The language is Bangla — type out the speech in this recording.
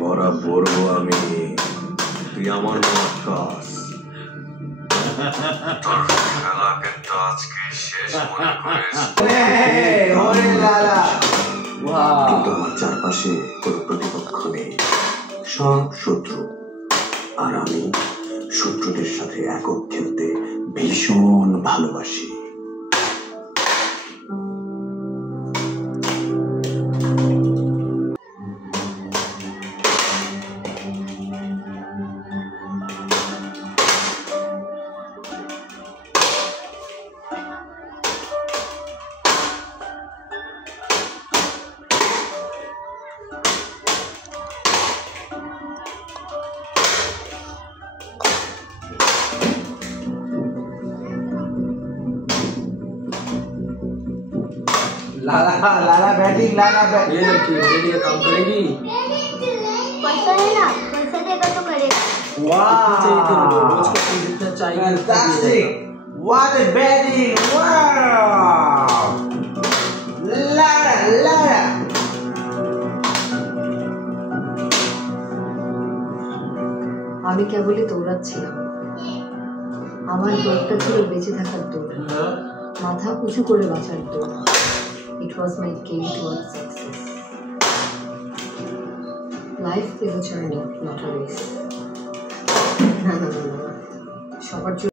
বড় বড় আমি তুই আমার মাত্রাস তোর খেলা কিন্তু আজকে শেষ মনে করিস কিন্তু আমার চারপাশে কোনো প্রতিপক্ষ নেই, সব শত্রু। আর আমি শত্রুদের সাথে একক খেলতে ভীষণ ভালোবাসি। लाला बैटिंग ये लड़की मेरे लिए काम करेगी। पैसा है ना, पैसा देगा तो करेगा। वाह रोज को जितना चाहिए fantastic, what a batting, wow लाला लाला। আমি কেবলই দৌড়াচ্ছিলাম, আমার দৌড়টা ছিল বেঁচে থাকার দৌড়, মাথা উঁচু করে বাঁচার দৌড়। It was my game towards success. Life is a journey, not a race. No. সবার